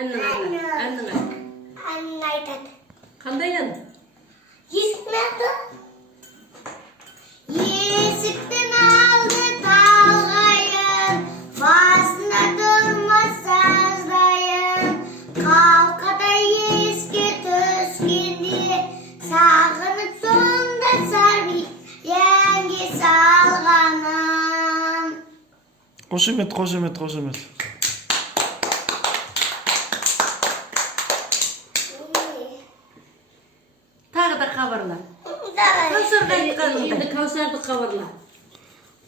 Әннің айтады. Қандай ән? Есіктің алды талғайын, басында тұрмас саздайын, қалқадай еске түскенде, сағынып сонда сарбиянге салғаным. Қошемет. Тағы да хабарла. Кәусарға айтқаныңды. Енді Кәусарды хабарла.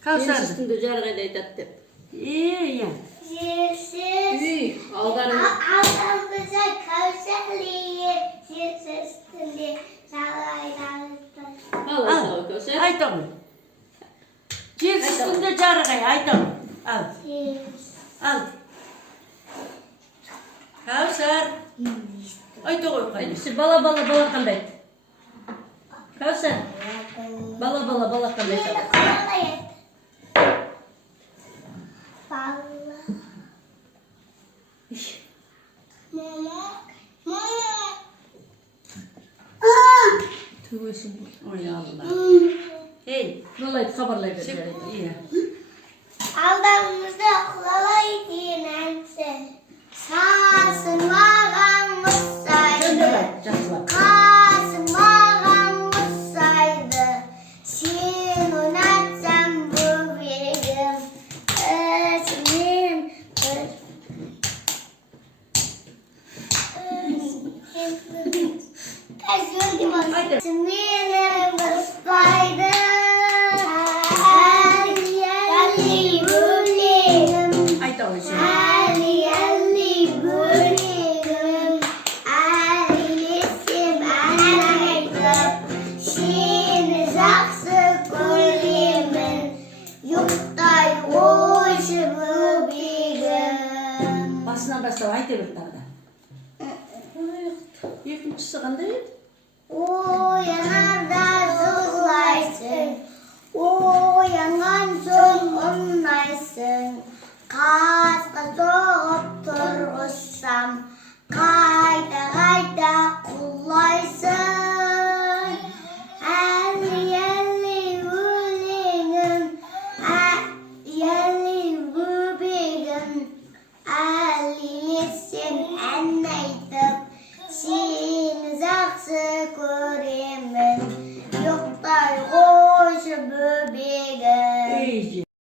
Кәусар үстінде жарғайды айтады деп. Иә. Жерсіз алдымызда Кәусарлие, жерсіз үстінде жарғайды. Айтамын. Жерсіз үстінде жарғайды айтамын. Ал. Кәусар. Айта ғой қайсы. Бала қандай? Кәусар. Бала қандай? Құралай. Төгесің. Ой, Алла. Ей, Құралай хабарлай бер. Иә. Алдымызда Құралай деген әнші. Сасың маған мұсайды. Қасың маған мұсайды. Сен ұнатсам бөбегім. Өзіңнен менің бұспайды. Әлди бөбегім. Айта ғой сен. Әлди бөбегім. Әлдесем ән айтып, сені жақсы көремін. Ұйықтай ойшы бөбегім. Басынан бастап айта бер тағы да. Екіншісі қандай еді? Ояна